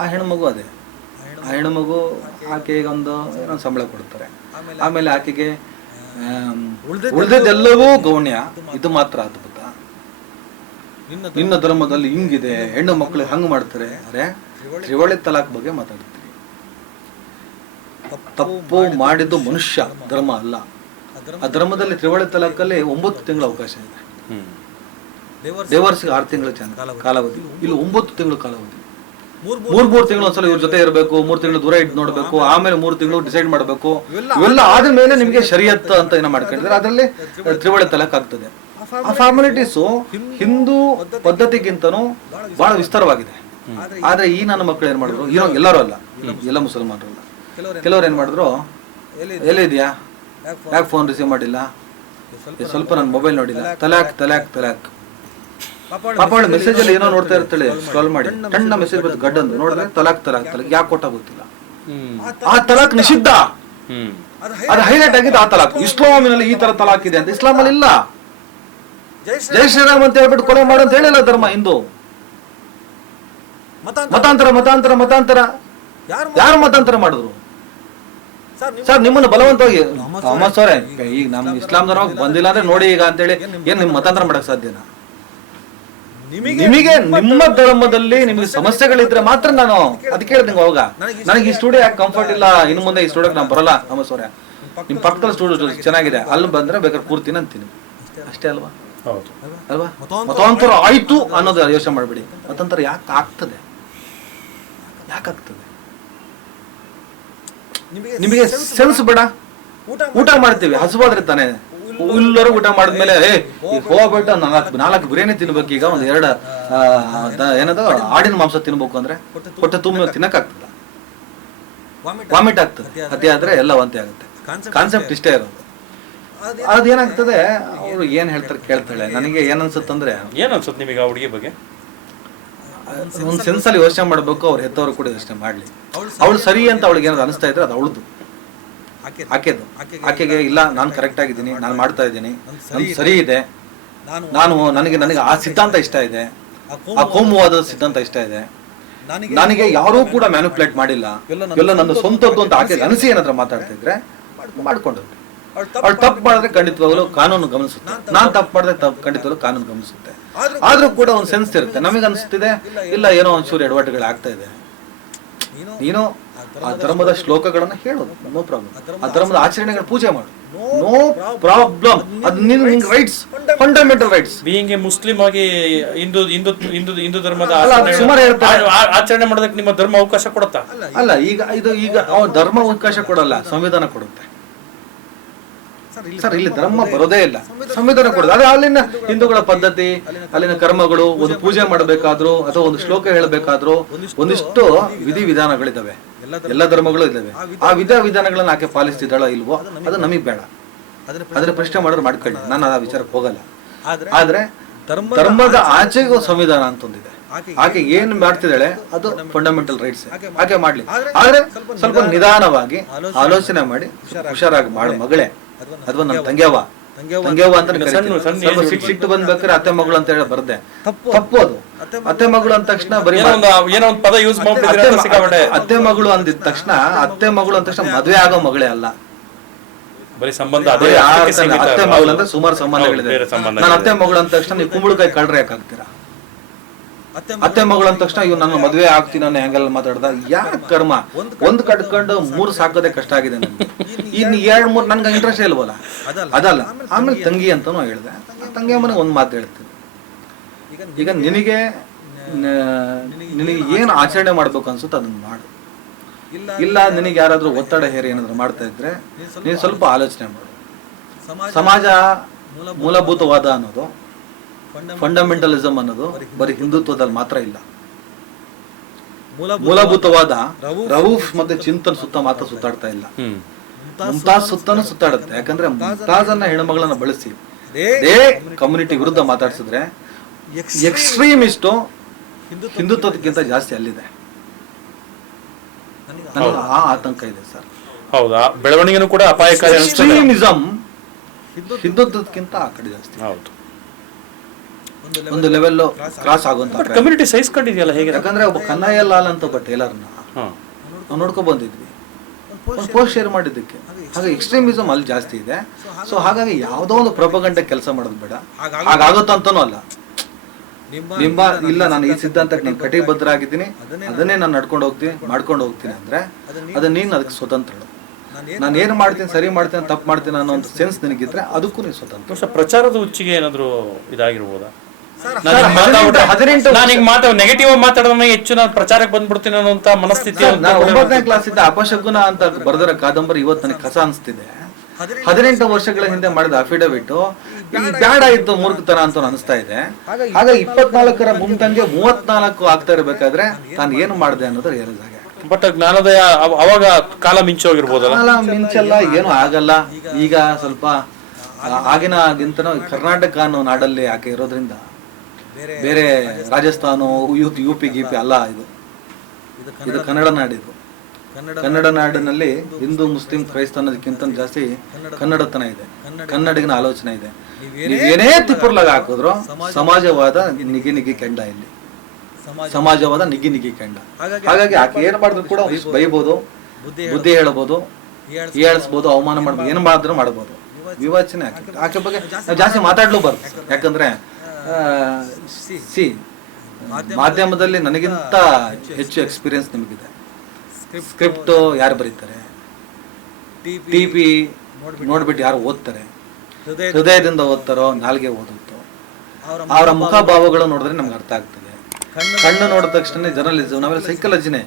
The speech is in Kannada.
ಆ ಹೆಣ್ಮಗು ಅದೇ. ಆ ಹೆಣ್ಮಗು ಆಕೆಗೆ ಒಂದು ಏನೋ ಸಂಬಳ ಕೊಡ್ತಾರೆ. ಆಮೇಲೆ ಆಕೆಗೆ ಉಳಿದೆಲ್ಲವೂ ಗೌಣ್ಯ, ಇದು ಮಾತ್ರ ಅದ್ಭುತ. ನಿನ್ನ ಧರ್ಮದಲ್ಲಿ ಹಿಂಗಿದೆ, ಹೆಣ್ಣು ಮಕ್ಕಳು ಹಂಗ್ ಮಾಡ್ತಾರೆ. ಅರೆ ತ್ರಿವಳಿ ತಲಾಕ್ ಬಗ್ಗೆ ಮಾತಾಡ್ತೀವಿ. ತಪ್ಪು ಮಾಡಿದ್ದು ಮನುಷ್ಯ, ಧರ್ಮ ಅಲ್ಲ. ಆ ಧರ್ಮದಲ್ಲಿ ತ್ರಿವಳಿ ತಲಾಕಲ್ಲಿ 9 ತಿಂಗಳ ಅವಕಾಶ ಇದೆ. ಡೈವರ್ಸ್ಗೆ 6 ತಿಂಗಳ ಕಾಲಾವಧಿ, ಇಲ್ಲಿ 9 ತಿಂಗಳು ಕಾಲಾವಧಿ. 3 ತಿಂಗಳು ಒಂದ್ಸಲ ಇವ್ರ ಜೊತೆ ಇರಬೇಕು, 3 ತಿಂಗಳು ದೂರ ಇಟ್ಟು ನೋಡ್ಬೇಕು, ಆಮೇಲೆ 3 ತಿಂಗಳು ಡಿಸೈಡ್ ಮಾಡಬೇಕು. ಇವೆಲ್ಲ ಆದ ಮೇಲೆ ನಿಮ್ಗೆ ಶರಿಯತ್ ಅಂತ ಏನೋ ಮಾಡ್ಕೊಂಡಿದ್ರೆ ಅದರಲ್ಲಿ ತ್ರಿವಳಿ ತಲಾಕ್ ಆಗ್ತದೆ. ಆ ಫಾರ್ಮಾಲಿಟೀಸು ಹಿಂದೂ ಪದ್ಧತಿಗಿಂತನೂ ಬಹಳ ವಿಸ್ತಾರವಾಗಿದೆ. ಆದ್ರೆ ಈ ನನ್ನ ಮಕ್ಕಳು ಏನ್ ಮಾಡಿದ್ರು, ಎಲ್ಲರೂ ಅಲ್ಲ, ಎಲ್ಲ ಮುಸಲ್ಮಾನರು ಅಲ್ಲ, ಕೆಲವ್ರು ಏನ್ ಮಾಡಿದ್ರು, ಎಲ್ಲಿದ್ಯಾ, ಯಾಕೆ ಫೋನ್ ರಿಸೀವ್ ಮಾಡಿಲ್ಲ, ಸ್ವಲ್ಪ ನನ್ನ ಮೊಬೈಲ್ ನೋಡಿಲ್ಲ, ತಲಾಕ್ ತಲಾಕ್ ತಲಾಕ್. ಪಾಪ ಅವಳು ಮೆಸೇಜ್ ಅಲ್ಲಿ ಏನೋ ನೋಡ್ತಾ ಇರ್ತಾಳೆ, ಸ್ಕ್ರಾಲ್ ಮಾಡಿ ಸಣ್ಣ ಮೆಸೇಜ್ ಬರ್ತದೆ, ಗಡ್ಡಂದು ನೋಡಿದ್ರೆ ತಲಾಕ್ ತಲಾಕ್ ತಲಾಕ್. ಯಾಕೆ ಕೊಟ್ಟ ಗೊತ್ತಿಲ್ಲ. ಆ ತಲಾಕ್ ನಿಷಿದ್ಧ, ಅದು ಹೈಲೈಟ್ ಆಗಿದ್ದು ಆ ತಲಾಕ್. ಇಸ್ಲಾಮಿನಲ್ಲಿ ಈ ತರ ತಲಾಕ್ ಇದೆ ಅಂತ ಇಸ್ಲಾಂ ಅಲ್ಲಿ ಇಲ್ಲ. ಜೈ ಶ್ರೀರಾಮ್ ಅಂತ ಹೇಳ್ಬಿಟ್ಟು ಕೊಲೆ ಮಾಡು ಅಂತ ಹೇಳಿಲ್ಲ ಧರ್ಮ. ಹಿಂದೂ ಮತಾಂತರ ಮತಾಂತರ ಮತಾಂತರ ಯಾರು ಮತಾಂತರ ಮಾಡಿದ್ರು ಸರ್? ನಿಮ್ಮನ್ನು ಬಲವಂತವಾಗಿ ಥಾಮಸ್ ಅವರೇ, ಈಗ ನಮ್ಮ ಇಸ್ಲಾಂ ಧರ್ಮ ಬಂದಿಲ್ಲ ಅಂದ್ರೆ ನೋಡಿ ಈಗ ಅಂತೇಳಿ ಏನ್ ನಿಮ್ ಮತಾಂತರ ಮಾಡಕ್ ಸಾಧ್ಯನಾ? ನಿಮಗೆ ನಿಮ್ಮ ಧರ್ಮದಲ್ಲಿ ನಿಮಗೆ ಸಮಸ್ಯೆಗಳಿದ್ರೆ ಮಾತ್ರ ನಾನು ಅದಕ್ಕೆ ಹೇಳ್ತೀನಿ. ಅವಾಗ ನನಗೆ ಈ ಸ್ಟುಡಿಯೋ ಯಾಕೆ ಕಂಫರ್ಟ್ ಇಲ್ಲ, ಇನ್ನು ಮುಂದೆ ಈ ಸ್ಟುಡಿಯೋಗೆ ನಾನು ಬರಲ್ಲ ಥಾಮಸ್ ಅವರೇ, ನಿಮ್ ಪಕ್ಕದಲ್ಲಿ ಸ್ಟುಡಿಯೋ ಚೆನ್ನಾಗಿದೆ, ಅಲ್ಲಿ ಬಂದ್ರೆ ಬೇಕಾದ್ರೆ ಕೂರ್ತೀನಿ ಅಂತೀನಿ. ಅಷ್ಟೇ ಅಲ್ವಾ? ಅಲ್ವಾ? ಮತಾಂತರ ಆಯ್ತು ಅನ್ನೋದು ಯೋಚನೆ ಮಾಡ್ಬೇಡಿ. ಮತಾಂತರ ಯಾಕೆ ಆಗ್ತದೆ, ಯಾಕಾಗ್ತದೆ? ನಿಮಗೆ ಸೆನ್ಸ್ ಬೇಡ? ಊಟ ಮಾಡ್ತೀವಿ, ಹಸುವಾದ್ರೆ ತಾನೆ. ಎಲ್ಲರೂ ಊಟ ಮಾಡಿದ್ಮೇಲೆ ಹೋಗ್ಬಿಟ್ಟು 4 ಬಿರಿಯಾನಿ ತಿನ್ಬೇಕು, ಈಗ 2 ಏನದು ಆಡಿನ ಮಾಂಸ ತಿನ್ಬೇಕು ಅಂದ್ರೆ ಹೊಟ್ಟೆ ತುಂಬ ತಿನ್ನಕ್ಕಾಗ್ತದ? ವಾಮಿಟ್ ಆಗ್ತದೆ. ಅದೇ ಆದ್ರೆ ಎಲ್ಲ ವಾಂತಿ ಆಗುತ್ತೆ. ಕಾನ್ಸೆಪ್ಟ್ ಇಷ್ಟೇ ಇರೋದು. ಅದೇನಾಗ್ತದೆ, ಅವ್ರು ಏನ್ ಹೇಳ್ತಾರೆ ಕೇಳ್ತಾಳೆ. ನನಗೆ ಏನ್ ಅನ್ಸುತ್ತಂದ್ರೆ, ಏನ್ ಅನ್ಸುತ್ತೆ ನಿಮಗೆ ಆ ಹುಡುಗಿ ಬಗ್ಗೆ? ಒಂದ್ ಸೆನ್ಸ್ ಅಲ್ಲಿ ಯೋಚನೆ ಮಾಡ್ಬೇಕು. ಅವ್ರ ಹೆತ್ತವರು ಕೂಡ ಯೋಚನೆ ಮಾಡ್ಲಿ. ಅವಳು ಸರಿ ಅಂತ ಅವಳಿಗೆ ಏನಾದ್ರು ಅನಿಸ್ತಾ ಇದ್ರೆ ಅದು ಅವಳದು, ಆಕೆದು. ಆಕೆಗೆ ಇಲ್ಲ ನಾನು ಕರೆಕ್ಟ್ ಆಗಿದ್ದೀನಿ, ನಾನು ಮಾಡ್ತಾ ಇದ್ದೀನಿ, ನನ್ ಸರಿ ಇದೆ, ನನಗೆ ಆ ಸಿದ್ಧಾಂತ ಇಷ್ಟ ಇದೆ, ಆ ಕೋಮುವಾದ ಸಿದ್ಧಾಂತ ಇಷ್ಟ ಇದೆ, ನನಗೆ ಯಾರೂ ಕೂಡ ಮ್ಯಾನಿಪುಲೇಟ್ ಮಾಡಿಲ್ಲ, ಎಲ್ಲ ನನ್ನ ಸ್ವಂತದ್ದು ಅಂತ ಆಕೆ ಅನಿಸಿ ಏನಾದ್ರು ಮಾತಾಡ್ತಾ ಇದ್ರೆ ಮಾಡ್ಕೊಂಡು. ಅವ್ಳು ತಪ್ಪು ಮಾಡಿದ್ರೆ ಖಂಡಿತವಾಗಲೂ ಕಾನೂನು ಗಮನಿಸುತ್ತೆ, ನಾನ್ ತಪ್ಪು ಮಾಡಿದ್ರೆ ಖಂಡಿತವಾಗ್ಲೂ ಕಾನೂನು ಗಮನಿಸುತ್ತೆ. ಆದ್ರೂ ಕೂಡ ಒಂದ್ ಸೆನ್ಸ್ ಇರುತ್ತೆ. ನಮಗೆ ಅನಿಸ್ತಿದೆ ಇಲ್ಲ ಏನೋ ಒಂಚೂರು ಎಡವಟ್ಟುಗಳು ಆಗ್ತಾ ಇದೆ, ನೀನು ಆ ಧರ್ಮದ ಶ್ಲೋಕಗಳನ್ನ ಹೇಳೋದು, ನೋ ಪ್ರಾಬ್ಲಮ್. ಆ ಧರ್ಮದ ಆಚರಣೆಗಳ ಪೂಜೆ ಮಾಡು, ನೋ ಪ್ರಾಬ್ಲಮ್. ಅದು ನಿನ್ನ rights, fundamental rights. Being a Muslim ಆಗಿ ಹಿಂದೂ ಧರ್ಮದ ಆಚರಣೆ ಮಾಡೋದಕ್ಕೆ ನಿಮ್ಮ ಧರ್ಮ ಅವಕಾಶ ಕೊಡುತ್ತಾ? ಅಲ್ಲ, ಈಗ ಧರ್ಮ ಅವಕಾಶ ಕೊಡಲ್ಲ, ಸಂವಿಧಾನ ಕೊಡುತ್ತೆ ಸರ್. ಇಲ್ಲಿ ಧರ್ಮ ಬರೋದೇ ಇಲ್ಲ, ಸಂವಿಧಾನ ಕೊಡೋದು. ಅದೇ ಅಲ್ಲಿನ ಹಿಂದೂಗಳ ಪದ್ಧತಿ, ಅಲ್ಲಿನ ಕರ್ಮಗಳು, ಒಂದು ಪೂಜೆ ಮಾಡಬೇಕಾದ್ರೂ ಅಥವಾ ಒಂದು ಶ್ಲೋಕ ಹೇಳಬೇಕಾದ್ರೂ ಒಂದಿಷ್ಟು ವಿಧಿವಿಧಾನಗಳಿದಾವೆ. ಎಲ್ಲ ಧರ್ಮಗಳು ಇದಾವೆ. ಆ ವಿಧಾನಗಳನ್ನ ಆಕೆ ಪಾಲಿಸ್ತಿದ್ದಾಳೋ ಇಲ್ವೋ ಅದು ನಮಗ್ ಬೇಡ. ಅದ್ರ ಪ್ರಶ್ನೆ ಮಾಡೋರು ಮಾಡ್ಕೊಳ್ಳಿ, ನಾನು ಆ ವಿಚಾರಕ್ಕೆ ಹೋಗಲ್ಲ. ಆದ್ರೆ ಧರ್ಮದ ಆಚೆಗೂ ಸಂವಿಧಾನ ಅಂತ ಒಂದಿದೆ. ಆಕೆ ಏನ್ ಮಾಡ್ತಿದ್ದಾಳೆ ಅದು ಫಂಡಮೆಂಟಲ್ ರೈಟ್ಸ್, ಆಕೆ ಮಾಡ್ಲಿ. ಆದ್ರೆ ಸ್ವಲ್ಪ ನಿಧಾನವಾಗಿ ಆಲೋಚನೆ ಮಾಡಿ ಹುಷಾರಾಗಿ ಮಾಡು ಮಗಳೇ, ಅಥವಾ ನನ್ನ ತಂಗ್ಯವ್ವ ಅಂತ ಸಿಟ್ಟು ಬಂದ್ಬೇಕಾದ್ರೆ ಅತ್ತೆ ಮಗಳು ಅಂತ ಹೇಳಿ ಬರ್ದೆ, ತಪ್ಪು ಅದು. ಅತ್ತೆ ಮಗಳು ಅಂದ ತಕ್ಷಣ ಬರೀ ಅತ್ತೆ ಮಗಳು ಅಂದಿದ ತಕ್ಷಣ ಮದ್ವೆ ಆಗೋ ಮಗಳೇ ಅಲ್ಲ. ಅತ್ತೆ ಮಗಳು ಅಂದ್ರೆ ಸುಮಾರು ಸಂಬಂಧಗಳಿದೆ. ನಾನು ಅತ್ತೆ ಮಗಳು ಅಂದ ತಕ್ಷಣ ನೀವು ಕುಂಬಳಕಾಯಿ ಕಳ್ರೆ ಯಾಕಾಗ್ತೀರಾ? ಅತ್ತೆ ಮಗಳು ಅಂದ ತಕ್ಷಣ ಇವ್ ನನ್ನ ಮದ್ವೆ ಆಗ್ತೀನಿ ಅನ್ನೋ ಹೆಂಗೆಲ್ಲ ಮಾತಾಡ್ದ. ಯಾಕೆ ಕರ್ಮ? ಒಂದ್ ಕಟ್ಕೊಂಡು 3 ಸಾಕೋದೇ ಕಷ್ಟ ಆಗಿದೆ ನನ್ಗೆ. ಇನ್ನು 2-3 ನನ್ಗೆ ಇಂಟ್ರೆಸ್ಟ್ ಇಲ್ವಲ್ಲ, ಅದಲ್ಲ. ಆಮೇಲೆ ತಂಗಿ ಅಂತಾನು ಹೇಳ್ದೆ. ತಂಗಿ ಮನೆಗೆ ಒಂದ್ ಮಾತು ಹೇಳ್ತೀನಿ, ಈಗ ನಿನಗೆ ಏನ್ ಆಚರಣೆ ಮಾಡ್ಬೇಕು ಅನ್ಸುತ್ತೆ ಅದನ್ನ ಮಾಡು. ಇಲ್ಲ ನಿನಗೆ ಯಾರಾದ್ರೂ ಒತ್ತಡ ಹೇರಿ ಏನಾದ್ರು ಮಾಡ್ತಾ ಇದ್ರೆ ನೀನ್ ಸ್ವಲ್ಪ ಆಲೋಚನೆ ಮಾಡು. ಸಮಾಜ ಮೂಲಭೂತವಾದ ಅನ್ನೋದು, ಫಂಡಮೆಂಟಲಿಸಮ್ ಅನ್ನೋದು ಬರೀ ಹಿಂದುತ್ವದಲ್ಲಿ ಮಾತ್ರ ಇಲ್ಲ. ಮೂಲಭೂತವಾದ ರವೂಫ್ ಮತ್ತೆ ಚಿಂತನ್ ಸುತ್ತ ಮಾತ್ರ ಸುತ್ತಾಡ್ತಾ ಇಲ್ಲ, ಮುಮ್ತಾಜ್ ಸುತ್ತಾನು ಸುತ್ತಾಡುತ್ತೆ. ಯಾಕಂದ್ರೆ ಮುಮ್ತಾಜ್ ಅನ್ನ ಹೆಣ್ಮಗಳನ್ನ ಬಳಸಿ ಕಮ್ಯುನಿಟಿ ವಿರುದ್ಧ ಮಾತಾಡ್ಸಿದ್ರೆ ಎಕ್ಸ್ಟ್ರೀಮಿಸ್ಟು ಹಿಂದುತ್ವಕ್ಕಿಂತ ಜಾಸ್ತಿ ಅಲ್ಲಿದೆ. ನನಗೆ ಆ ಆತಂಕ ಇದೆ ಸರ್. ಹೌದಾ? ಬೆಳವಣಿಗೆನೂ ಕೂಡ ಅಪಾಯಕಾರಿ. ಎಕ್ಸ್ಟ್ರೀಮಿಸಮ್ ಹಿಂದುತ್ವಕ್ಕಿಂತ ಆ ಕಡೆ ಜಾಸ್ತಿ. ಹೌದು. ಒಂದು ಲೆವೆಲ್ ಕ್ರಾಸ್ ಆಗುವಂತ. ಕಮ್ಯುನಿಟಿ ಸಹಿಸ್ಕೊಂಡಿದೆಯಲ್ಲ ಹೇಗೆ? ಯಾಕಂದ್ರೆ ಒಬ್ಬ ಕನ್ನಯ್ಯ ಲಾಲ್ ಅಂತ ಒಬ್ಬ ಟೇಲರ್ನ ನಾವು ನೋಡ್ಕೊಂಡ್ ಬಂದಿದ್ವಿ ಒಂದು ಪೋಸ್ಟ್ ಶೇರ್ ಮಾಡಿದ್ದಕ್ಕೆ. ಹಾಗೆ ಎಕ್ಸ್ಟ್ರೀಮಿಸಮ್ ಅಲ್ಲಿ ಜಾಸ್ತಿ ಇದೆ. ಸೊ ಹಾಗಾಗಿ ಯಾವುದೋ ಒಂದು ಪ್ರೊಪಗಂಡ ಕೆಲಸ ಮಾಡೋದು ಬೇಡ. ಹಾಗಾಗುತ್ತೋ ಅಂತಾನೂ ಅಲ್ಲ. ನಿಮ್ಮ ಇಲ್ಲ ನಾನು ಈ ಸಿದ್ಧಾಂತಕ್ಕೆ ನಾನು ಕಟಿಬದ್ಧ ಆಗಿದ್ದೀನಿ, ಅದನ್ನೇ ನಾನು ಮಾಡ್ಕೊಂಡು ಹೋಗ್ತೀನಿ ಅಂದ್ರೆ ಅದನ್ನ ನೀನು ಅದಕ್ಕೆ ಸ್ವತಂತ್ರ. ನಾನು ಏನು ಮಾಡ್ತೀನಿ, ಸರಿ ಮಾಡ್ತೀನಿ, ತಪ್ಪು ಮಾಡ್ತೀನಿ ಅನ್ನೋ ಒಂದು ಸೆನ್ಸ್ ನಿನಗಿದ್ರೆ ಅದಕ್ಕೂ ನೀನು ಸ್ವತಂತ್ರ. ಪ್ರಚಾರದ ಹುಚ್ಚಿಗೆ ಏನಾದ್ರು ಇದಾಗಿರ್ಬೋದಾ? 18 ನೆಗೆಟಿವ್ ಮಾತಾಡೋದನ್ನ ಹೆಚ್ಚು ನಾನು ಪ್ರಚಾರಕ್ಕೆ ಬಂದ್ಬಿಡ್ತೀನಿ ಅನ್ನೋಂತ ಮನಸ್ಥಿತಿ. 9ನೇ ಕ್ಲಾಸ್ ಇದ್ದ ಅಪಶಕುನ ಅಂತ ಬರೆದಿರೋ ಕಾದಂಬರಿ ಇವತ್ತು ನನಗೆ ಕಸ ಅನಿಸ್ತಿದೆ. 18 ವರ್ಷಗಳ ಹಿಂದೆ ಮಾಡಿದ ಅಫಿಡವಿಟ್ ಈಗ ಬ್ಯಾಡ ಇತ್ತು, ಮೂರ್ಖತನ ಅಂತ ಅನಿಸ್ತಾ ಇದೆ. ಹಾಗಾಗಿ 24ರ ಮುಂತಂಗೆ 34 ಆಗ್ತಾ ಇರಬೇಕಾದ್ರೆ ನಾನು ಏನು ಮಾಡಿದೆ ಅನ್ನೋದು ರಿಯಲೈಸ್ ಆಗಿದೆ. ಬಟ್ ಜ್ಞಾನೋದಯ ಅವಾಗ ಕಾಲ ಮಿಂಚೋಗಿರ್ಬೋದಲ್ಲ? ಕಾಲ ಮಿಂಚಲ್ಲ, ಏನು ಆಗಲ್ಲ. ಈಗ ಸ್ವಲ್ಪ ಆಗಿನಗಿಂತನೂ ಕರ್ನಾಟಕ ಅನ್ನೋ ನಾಡಲ್ಲಿ ಆಕೆ ಇರೋದ್ರಿಂದ ಬೇರೆ ರಾಜಸ್ಥಾನ, ಯುಪಿ ಗೀಪಿ ಅಲ್ಲ. ಇದು ಕನ್ನಡ ನಾಡಿದು. ಕನ್ನಡ ನಾಡಿನಲ್ಲಿ ಹಿಂದೂ, ಮುಸ್ಲಿಂ, ಕ್ರೈಸ್ತ ಅನ್ನೋದಕ್ಕಿಂತ ಜಾಸ್ತಿ ಕನ್ನಡತನ ಇದೆ, ಕನ್ನಡಿಗನ ಆಲೋಚನೆ ಇದೆ. ನೀವೇನೇ ತಿಪ್ಪರ್ಲಾಗ ಹಾಕಿದ್ರು ಸಮಾಜವಾದ ನಿಗಿ ಕೆಂಡ ಇಲ್ಲಿ, ಸಮಾಜವಾದ ನಿಗಿ ಕೆಂಡ. ಹಾಗಾಗಿ ಆಕೆ ಏನ್ ಮಾಡಿದ್ರು ಕೂಡ ಬೈಬೋದು, ಬುದ್ಧಿ ಹೇಳ್ಬೋದು, ಹೀಯಾಳಿಸ್ಬೋದು, ಅವಮಾನ ಮಾಡ್ಬೋದು, ಏನ್ ಮಾಡಿದ್ರು ಮಾಡ್ಬೋದು. ವಿವಾಚನೆ ಆಕೆ ಬಗ್ಗೆ ಜಾಸ್ತಿ ಮಾತಾಡ್ಲು ಬರ್ತದೆ. ಯಾಕಂದ್ರೆ ಮಾಧ್ಯಮದಲ್ಲಿ ನನಗಿಂತ ಹೆಚ್ಚು ಎಕ್ಸ್ಪೀರಿಯನ್ಸ್ ನಿಮಗಿದೆ. ಸ್ಕ್ರಿಪ್ಟ್ ಯಾರು ಬರೀತಾರೆ, ಟಿಪಿ ನೋಡ್ಬಿಟ್ಟು ಯಾರು ಓದ್ತಾರೆ, ಹೃದಯದಿಂದ ಓದ್ತಾರೋ ನಾಲ್ಗೆ ಓದುತ್ತೋ, ಅವರ ಮುಖ ಭಾವಗಳು ನೋಡಿದ್ರೆ ನಮ್ಗೆ ಅರ್ಥ ಆಗ್ತದೆ. ಕಣ್ಣು ನೋಡಿದ ತಕ್ಷಣ ಜರ್ನಲಿಸಮ್, ನಾವೆಲ್ಲ ಸೈಕಾಲಜಿನೇ,